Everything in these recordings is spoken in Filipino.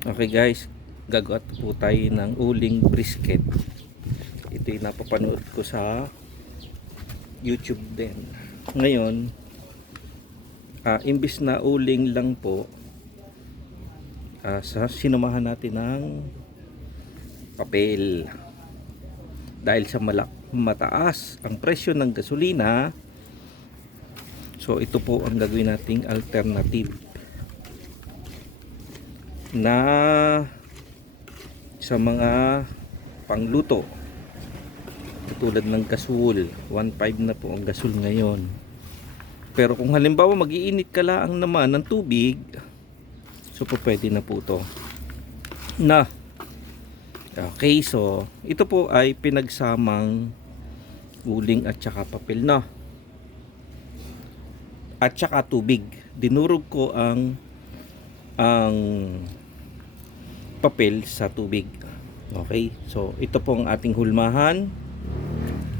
Okay guys, gagawa po tayo ng uling brisket. Ito yung napapanood ko sa YouTube din. Ngayon, imbis na uling lang po, sinamahan natin ng papel. Dahil sa mataas ang presyo ng gasolina, so ito po ang gagawin nating alternative na sa mga pangluto, katulad ng gasol. 1.5 na po ang gasol ngayon. Pero kung halimbawa mag-iinit ka lang naman ng tubig, so po pwede na po to na. Okay, so ito po ay pinagsamang uling at saka papel na, at saka tubig. Dinurog ko ang papel sa tubig. Okay, so ito po ang ating hulmahan.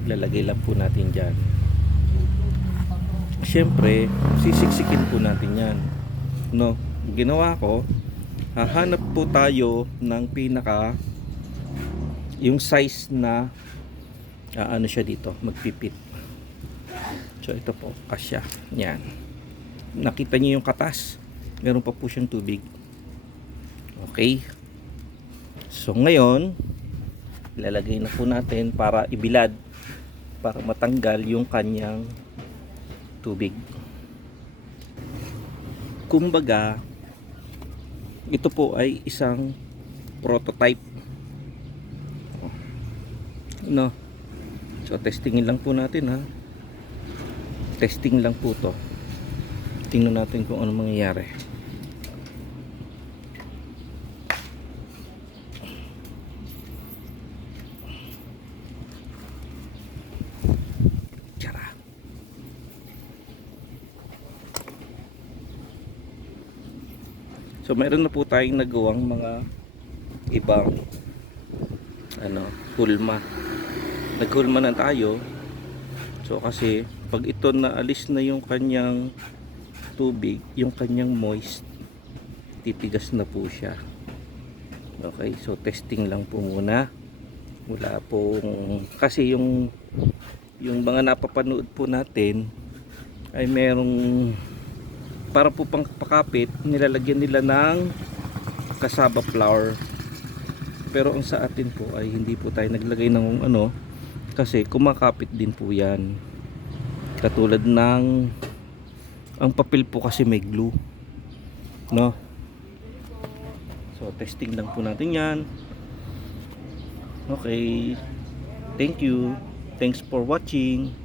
Lalagay lang po natin dyan. Siyempre sisiksikin po natin yan, no? Ginawa ko, hahanap po tayo ng pinaka yung size na ano siya dito, magpipit. So ito po, kasya. Yan, nakita niyo yung katas, meron pa po siyang tubig. Okay, so ngayon ilalagay na po natin para ibilad, para matanggal yung kanyang tubig. Kumbaga, ito po ay isang prototype, no? So testingin lang po natin, ha. Testing lang po to. Tingnan natin kung ano mangyayari. Tara. So mayroon na po tayong nagawang mga ibang hulma. Naghulma na tayo. So kasi pag ito naalis na yung kanyang tubig, yung kanyang moist, titigas na po siya. Okay, so testing lang po muna. Wala pong, kasi yung mga napapanood po natin ay merong para po pang pakapit, nilalagyan nila ng cassava flour. Pero ang sa atin po ay hindi po tayo naglagay ng kasi kumakapit din po yan. Katulad ng ang papel po kasi may glue, no? So testing lang po natin yan. Okay, thank you, thanks for watching.